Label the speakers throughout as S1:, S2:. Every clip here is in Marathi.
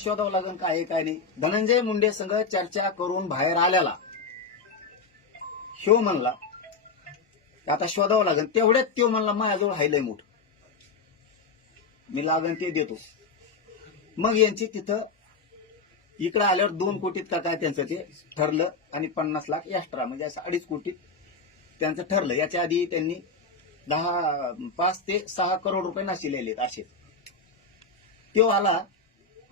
S1: शोधावं लागेल काय काय नाही धनंजय मुंडे संघ चर्चा करून बाहेर आल्याला शो म्हणला आता शोधावं लागेल तेवढ्यात तो म्हणला माझ्याजवळ हायलय मोठ मी लागेल ते देतो मग यांची तिथं इकडे आल्यावर दोन कोटीत का काय त्यांचं ते ठरलं आणि पन्नास लाख एक्स्ट्रा म्हणजे अडीच कोटीत त्यांचं ठरलं याच्या आधी त्यांनी दहा पाच ते सहा करोड रुपये नाशिलेले असे तो आला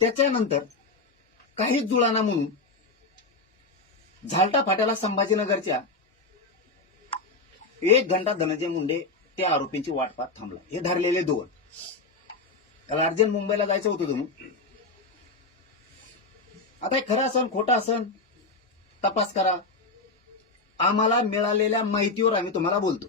S1: त्याच्यानंतर काही जुळाना म्हणून झालटा फाट्याला संभाजीनगरच्या एक घंटा धनंजय मुंडे त्या आरोपींची वाटपात थांबला हे धरलेले दोन त्याला अर्जंट मुंबईला जायचं होतं तुम्ही आता हे खरं असन खोटा असन तपास करा आम्हाला मिळालेल्या माहितीवर आम्ही तुम्हाला बोलतो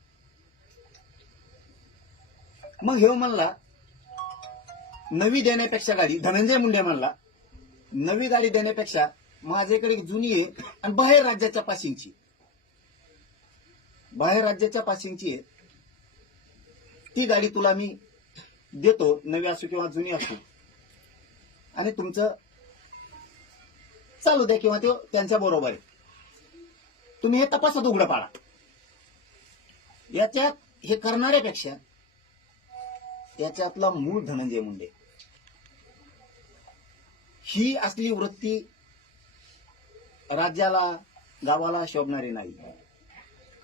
S1: मग हे म्हणला नवी देण्यापेक्षा गाडी धनंजय मुंडे म्हणला नवी गाडी देण्यापेक्षा माझ्याकडे जुनी आहे आणि बाहेर राज्याच्या पासिंगची बाहेर राज्याच्या पासिंगची आहे ती गाडी तुला मी देतो नवी असो किंवा जुनी असो आणि तुमचं चालू द्या किंवा ते त्यांच्या बरोबर आहे तुम्ही हे तपासत उघडं पाडा याच्यात हे करणाऱ्यापेक्षा त्याच्यातला मूळ धनंजय मुंडे ही असली वृत्ती राज्याला गावाला शोभणारी नाही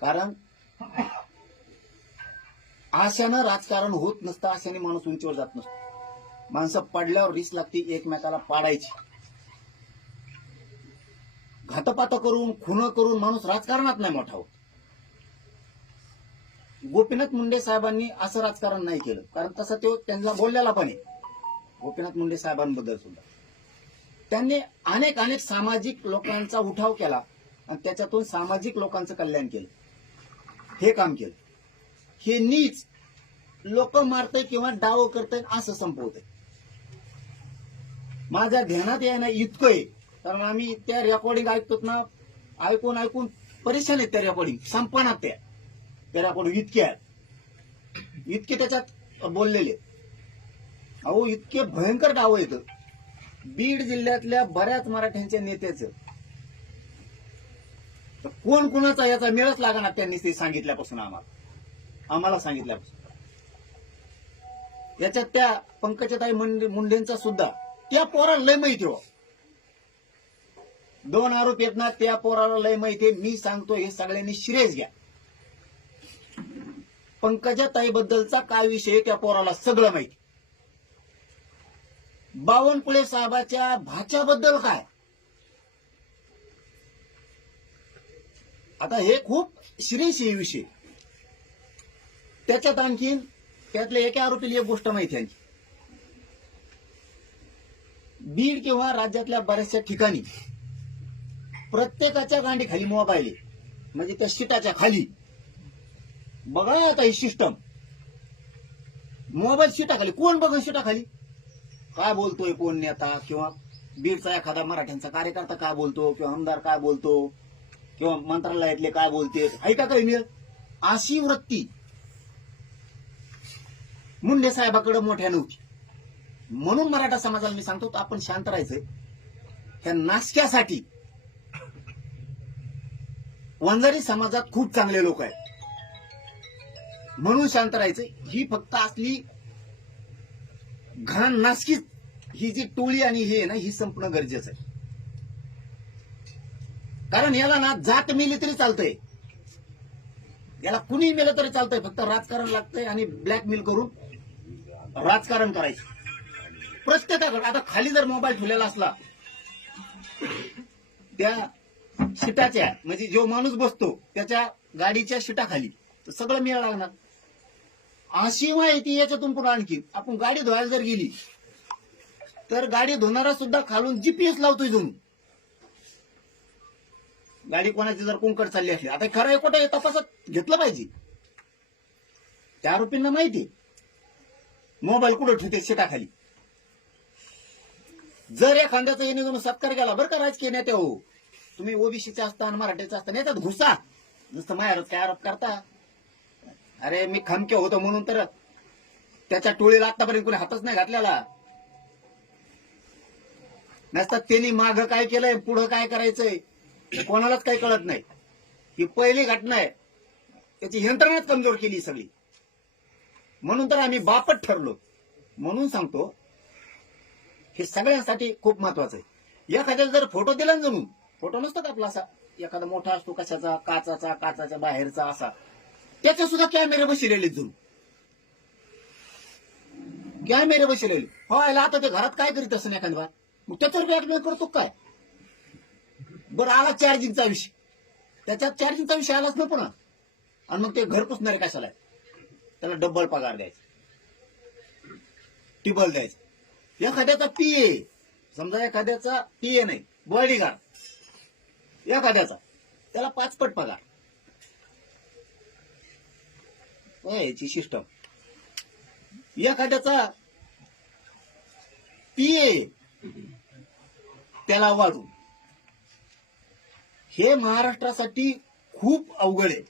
S1: कारण आशानं राजकारण होत नसतं आशाने माणूस उंचीवर जात नसतो माणसं पडल्यावर रिस लागते एकमेकाला पाडायची घातपात करून खुणं करून माणूस राजकारणात नाही मोठा होत गोपीनाथ मुंडे साहेबांनी असं राजकारण नाही केलं कारण तसं ते त्यांना बोललेला पण आहे गोपीनाथ मुंडे साहेबांबद्दल सुद्धा त्यांनी अनेक अनेक सामाजिक लोकांचा उठाव केला आणि त्याच्यातून सामाजिक लोकांचं कल्याण केलं हे काम केलं हे नीच लोक मारते किंवा डाव करते असं संपवते माझ्या ध्यानात ना इतकं आहे कारण आम्ही त्या रेकॉर्डिंग ऐकतो ना ऐकून ऐकून परेशान आहेत त्या रेकॉर्डिंग संपणार त्या आपण इतके आहेत इतके त्याच्यात बोललेले अहो इतके भयंकर डाव येत बीड जिल्ह्यातल्या बऱ्याच मराठ्यांच्या नेत्याचं तर कोण कोणाचा याचा मेळच लागणार त्यांनी ते सांगितल्यापासून आम्हाला आम्हाला सांगितल्यापासून याच्यात त्या पंकजताई मुंडेंचा सुद्धा त्या पोराला लय माहिती हो दोन आरोप येत ना त्या पोराला लय माहिती मी सांगतो हे सगळ्यांनी श्रेयस घ्या पंकजा ताईबद्दलचा काय विषय त्या पोराला सगळं माहिती बावनकुळे साहेबाच्या भाच्याबद्दल काय आता हे खूप सिरियस विषय त्याच्यात आणखीन त्यातल्या एका आरोपीला एक गोष्ट माहिती आहे बीड किंवा राज्यातल्या बऱ्याचशा ठिकाणी प्रत्येकाच्या गांडीखाली खाली मोबाईल म्हणजे त्या शिताच्या खाली बघा आता ही सिस्टम मोबाईल शिटाखाली कोण बघा शिटाखाली काय बोलतोय कोण नेता किंवा बीडचा एखादा मराठ्यांचा कार्यकर्ता काय बोलतो किंवा आमदार काय बोलतो किंवा मंत्रालयातले काय बोलते ऐका काही मिळ अशी वृत्ती मुंडे साहेबाकडे मोठ्या नव्हती म्हणून मराठा समाजाला मी सांगतो आपण शांत राहायचंय त्या नाशक्यासाठी वंजारी समाजात खूप चांगले लोक आहेत म्हणून शांत राहायचं ही फक्त असली घाण नासकीच ही जी टोळी आणि हे ना ही संपूर्ण गरजेचं आहे कारण याला ना जात मिली तरी चालतंय याला कुणी मेलं तरी चालतंय फक्त राजकारण लागतंय आणि ब्लॅकमेल करून राजकारण करायचं प्रत्येकाकडे आता खाली जर मोबाईल ठेवलेला असला त्या शिटाच्या म्हणजे जो माणूस बसतो त्याच्या गाडीच्या शिटाखाली तर सगळं मिळावं लागणार अशी माहिती याच्यातून पुढे आणखी आपण गाडी धुवायला जर गेली तर गाडी धुणारा सुद्धा खालून जीपीएस लावतोय जाऊन गाडी कोणाची जर कुंकड चालली असली आता खरं आहे कुठे तपासत घेतलं पाहिजे त्या आरोपींना माहिती मोबाईल कुठे ठेवते शेताखाली जर एखाद्याचा येणे जाऊन सत्कार केला बरं का राजकीय नेते हो तुम्ही ओबीसीचे असता आणि मराठीचे असता नेतात घुसा नुसतं माहेरच काय आरोप करता अरे मी खमके होतो म्हणून तर त्याच्या टोळीला आतापर्यंत कोणी हातच नाही घातलेला नसतात त्यांनी माग काय केलंय पुढं काय करायचंय कोणालाच काही कळत नाही ही पहिली घटना आहे त्याची यंत्रणाच कमजोर केली सगळी म्हणून तर आम्ही बापट ठरलो म्हणून सांगतो हे सगळ्यांसाठी खूप महत्वाचं आहे एखाद्याला जर फोटो दिला ना जणून फोटो नसतात आपला असा एखादा मोठा असतो कशाचा काचाचा काचाचा बाहेरचा असा त्याच्या सुद्धा कॅमेरे बसलेले जुन कॅमेरे बसलेले हो आता ते घरात काय करीत असं बा मग त्याच्यावर बॅटमॅन करतो काय बरं आला चार्जिंगचा विषय त्याच्यात चार्जिंगचा विषय आलाच ना पुन्हा आणि मग ते घर आहे कशाला त्याला डब्बल पगार द्यायचा टिबल द्यायचं एखाद्याचा ए समजा एखाद्याचा पीए नाही बॉडीगार्ड एखाद्याचा त्याला पाचपट पगार याची सिस्टम पी ए त्याला वाढू हे महाराष्ट्रासाठी खूप अवघड आहे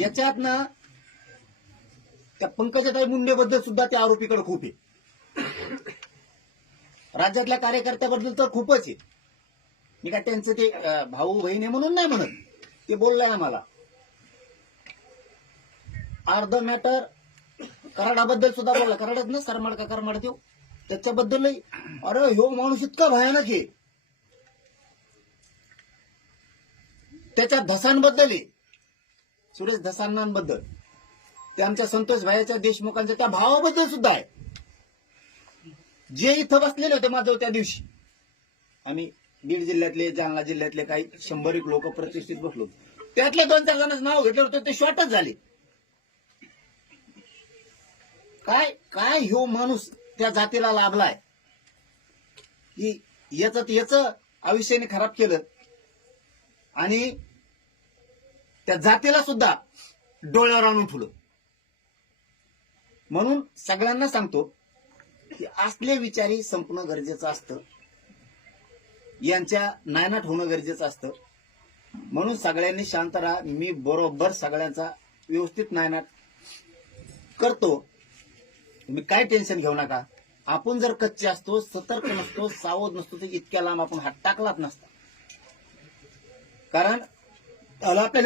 S1: याच्यात ना त्या पंकजाताई मुंडेबद्दल सुद्धा त्या आरोपीकडे खूप आहे राज्यातल्या कार्यकर्त्याबद्दल तर खूपच आहे मी का त्यांचं ते भाऊ बहिणी म्हणून नाही म्हणत ते बोललंय आम्हाला अर्ध मॅटर कराडाबद्दल सुद्धा बोलला कराडात ना सरमाड का करमाड देऊ त्याच्याबद्दलही अरे ह्यो माणूस इतका भयानक आहे त्याच्या धसांबद्दल सुरेश धसांनांबद्दल त्यांच्या संतोष भायाच्या देशमुखांच्या त्या भावाबद्दल सुद्धा आहे जे इथं बसलेले होते माझं त्या दिवशी आम्ही बीड जिल्ह्यातले जालना जिल्ह्यातले काही शंभर एक लोक प्रतिष्ठित बसलो त्यातल्या दोन चार जणांचं नाव घेतलं होतं ते शॉर्टच झाले काय काय ह्यो माणूस त्या जातीला लाभलाय की याच याच आयुष्याने खराब केलं आणि त्या जातीला सुद्धा डोळ्यावर आणून फुलं म्हणून सगळ्यांना सांगतो की असले विचारी संपणं गरजेचं असतं यांच्या नायनाट होणं गरजेचं असतं म्हणून सगळ्यांनी शांत राहा मी बरोबर सगळ्यांचा व्यवस्थित नायनाट करतो तुम्ही काय टेन्शन घेऊ नका आपण जर कच्चे असतो सतर्क नसतो सावध नसतो तर इतक्या लांब आपण हात टाकलाच नसता कारण त्याला आपल्याला